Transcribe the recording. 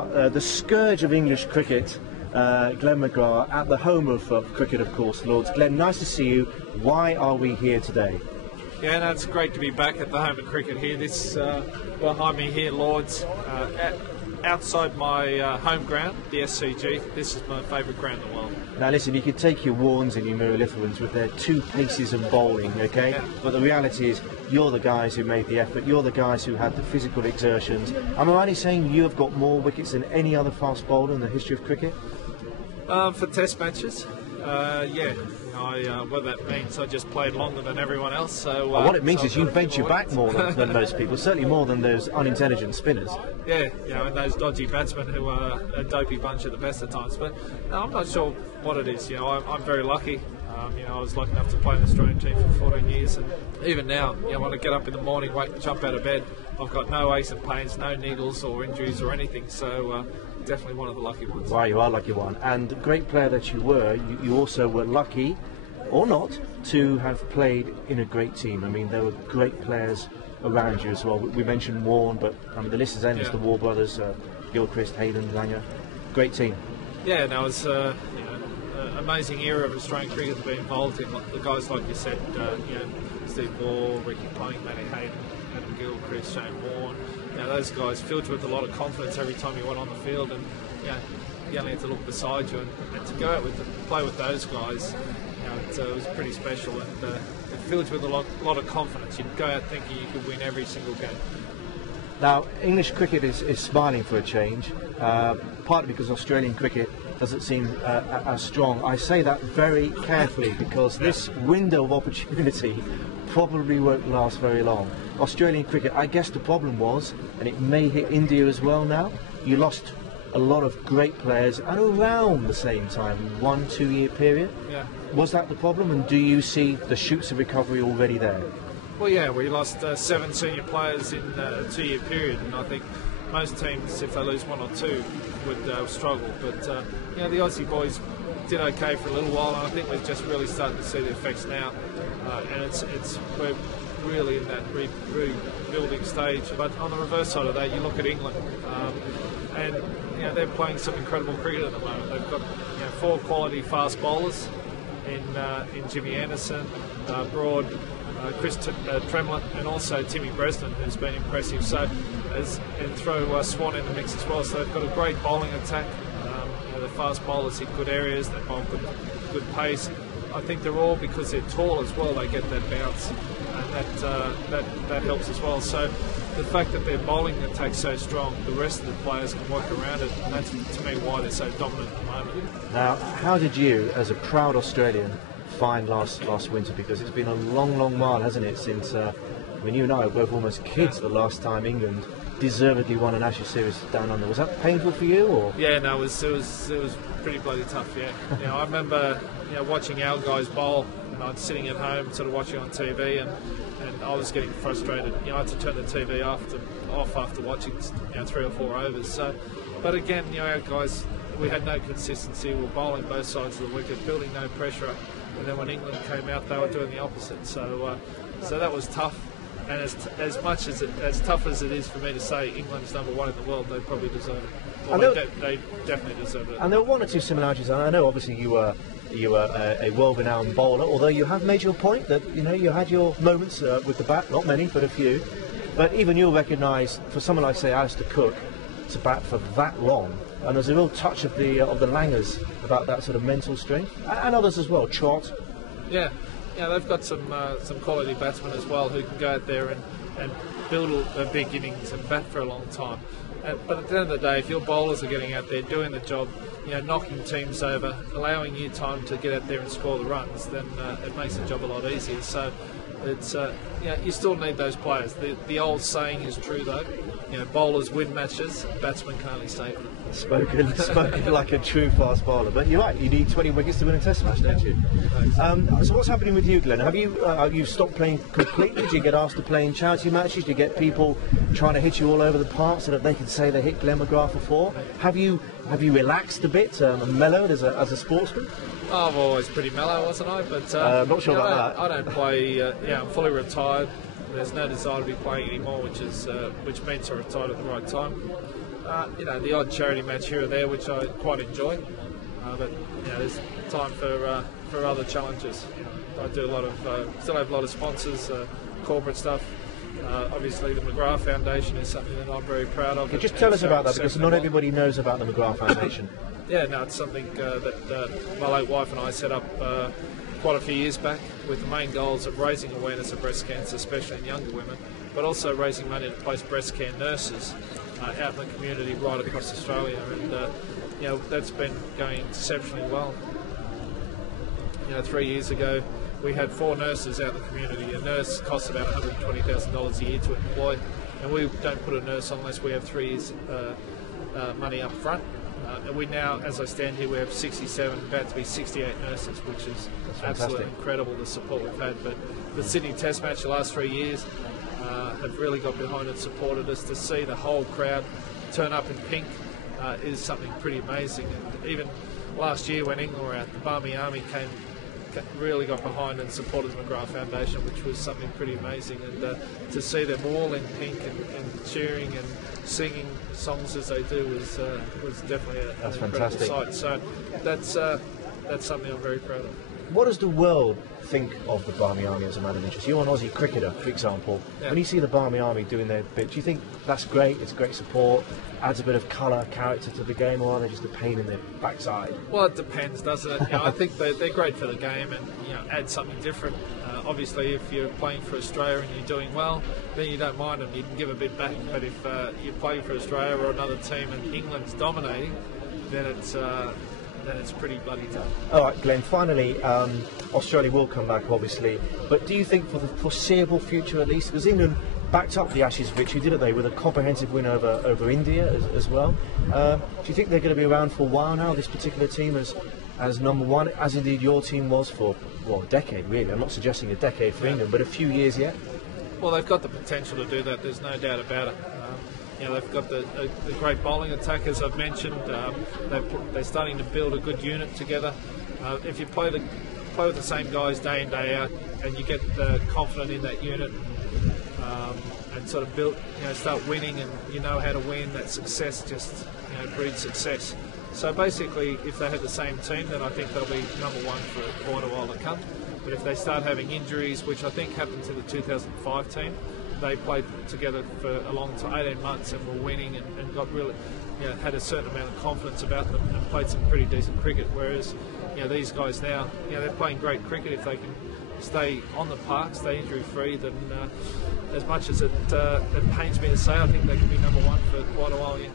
are the scourge of English cricket, Glenn McGrath, at the home of cricket, of course, Lords. Glenn, nice to see you. Why are we here today? Yeah, no, it's great to be back at the home of cricket here. This behind me here, Lords, outside my home ground, the SCG. This is my favourite ground in the world. Now listen, you could take your Warnes and your Muralitharans with their 2 paces of bowling, okay? Yeah. But the reality is, you're the guys who made the effort, you're the guys who had the physical exertions. Am I right in saying you have got more wickets than any other fast bowler in the history of cricket? For test matches, yeah. What that means, I just played longer than everyone else. So what it means is you bent your back more than most people, certainly more than those unintelligent spinners. Yeah, and those dodgy batsmen who are a dopey bunch at the best of times. But no, I'm not sure what it is. I'm very lucky. I was lucky enough to play in the Australian team for 14 years, and even now, when I get up in the morning, jump out of bed, I've got no aches and pains, no needles or injuries or anything. So definitely one of the lucky ones. Wow, you are a lucky one. And the great player that you were, you also were lucky, or not, to have played in a great team. I mean, there were great players around you as well. We mentioned Warne, but I mean, the list is endless. Yeah. The War brothers, Gilchrist, Hayden, Langer, great team. Yeah, no, it's amazing era of Australian cricket to be involved in. The guys like you said, Steve Waugh, Ricky Ponting, Matty Hayden, Adam Gilchrist, Shane Warne. Those guys filled you with a lot of confidence every time you went on the field, and you only had to look beside you, and to go out play with those guys. It was pretty special, and it filled you with a lot of confidence. You'd go out thinking you could win every single game. Now, English cricket is smiling for a change, partly because Australian cricket doesn't seem as strong. I say that very carefully because this window of opportunity probably won't last very long. Australian cricket, I guess the problem was, and it may hit India as well now, you lost a lot of great players at around the same time, 1-2 year period. Yeah. Was that the problem, and do you see the shoots of recovery already there? Well, yeah, we lost 7 senior players in a 2-year period, and I think most teams, if they lose 1 or 2, would struggle. But the Aussie boys did okay for a little while, and I think we're just really starting to see the effects now. And we're really in that rebuilding stage. But on the reverse side of that, you look at England, and they're playing some incredible cricket at the moment. They've got 4 quality fast bowlers in Jimmy Anderson, Broad, Chris Tremlett, and also Timmy Bresnan, who's been impressive. So, and throw Swan in the mix as well. So they've got a great bowling attack. The fast bowlers hit good areas. They bowl good pace. I think they're all, because they're tall as well, they get that bounce, and that helps as well. So the fact that their bowling attack's so strong, the rest of the players can work around it, and that's, to me, why they're so dominant at the moment. Now, how did you, as a proud Australian, find last winter? Because it's been a long while, hasn't it, since when you and I were both almost kids the last time England deservedly won an Ashes series down under. Was that painful for you, or? Yeah, no, it was pretty bloody tough. Yeah, I remember watching our guys bowl, and I was sitting at home, sort of watching on TV, and I was getting frustrated. I had to turn the TV off after watching 3 or 4 overs. So, but again, our guys, we had no consistency. We were bowling both sides of the wicket, building no pressure up. And then when England came out, they were doing the opposite. So that was tough. And as tough as it is for me to say England's #1 in the world, they probably deserve it. Well, they definitely deserve it. And there were 1 or 2 similarities. And I know, obviously, you were a world-renowned bowler. Although you have made your point that you had your moments with the bat, not many, but a few. But even you'll recognise, for someone like, say, Alistair Cook, to bat for that long, and there's a real touch of the Langers about that sort of mental strength, and others as well. Trott. Yeah, they've got some quality batsmen as well who can go out there and build a big innings and bat for a long time. But at the end of the day, if your bowlers are getting out there doing the job, knocking teams over, allowing you time to get out there and score the runs, then it makes the job a lot easier. So it's you still need those players. The old saying is true though. Bowlers win matches, batsmen can only save them. Spoken like a true fast bowler. But you're right, you need 20 wickets to win a test match, don't you? So what's happening with you, Glenn? Have you stopped playing completely? Do you get asked to play in charity matches? Do you get people trying to hit you all over the park so that they can say they hit Glenn McGrath for 4? Have you relaxed a bit and mellowed as a sportsman? I'm always pretty mellow, wasn't I? But not sure about that. I don't play. I'm fully retired. There's no desire to be playing anymore, which means I retired at the right time. The odd charity match here or there, which I quite enjoy. But there's time for other challenges. I do a lot of still have a lot of sponsors, corporate stuff. Obviously, the McGrath Foundation is something that I'm very proud of. Just tell us about that, because not everybody knows about the McGrath Foundation. Yeah, no, it's something that my late wife and I set up quite a few years back, with the main goals of raising awareness of breast cancer, especially in younger women, but also raising money to place breast care nurses out in the community right across Australia, and that's been going exceptionally well. 3 years ago, we had 4 nurses out in the community. A nurse costs about $120,000 a year to employ, and we don't put a nurse on unless we have 3 years money up front. And we now, as I stand here, we have 67, about to be 68 nurses, which is absolutely incredible, the support we've had. But the Sydney Test match the last 3 years have really got behind and supported us. To see the whole crowd turn up in pink is something pretty amazing. And even last year when England were out, the Barmy Army really got behind and supported the McGrath Foundation, which was something pretty amazing. And to see them all in pink and cheering and singing songs as they do was definitely an incredible sight. So that's something I'm very proud of. What does the world think of the Barmy Army as a matter of interest? You're an Aussie cricketer, for example. Yeah. When you see the Barmy Army doing their bit, do you think that's great, it's great support, adds a bit of colour, character to the game, or are they just a pain in the backside? Well, it depends, doesn't it? I think they're great for the game and add something different. Obviously, if you're playing for Australia and you're doing well, then you don't mind them, you can give a bit back. But if you're playing for Australia or another team and England's dominating, then it's pretty bloody tough. All right, Glenn, finally, Australia will come back, obviously, but do you think for the foreseeable future at least, because England backed up the Ashes victory, didn't they, with a comprehensive win over India as well, do you think they're going to be around for a while now, this particular team as number one, as indeed your team was for, a decade really? I'm not suggesting a decade for England, but a few years yet? Well, they've got the potential to do that, there's no doubt about it. They've got the great bowling attack, as I've mentioned. They're starting to build a good unit together. If you play with the same guys day in, day out, and you get confident in that unit, and sort of build, start winning, and you know how to win, that success just breeds success. So basically, if they have the same team, then I think they'll be number one for quite a while to come. But if they start having injuries, which I think happened to the 2005 team, they played together for a long time, 18 months, and were winning and got really, had a certain amount of confidence about them and played some pretty decent cricket. Whereas, these guys now, they're playing great cricket. If they can stay on the park, stay injury-free, then as much as it pains me to say, I think they can be number one for quite a while, yeah.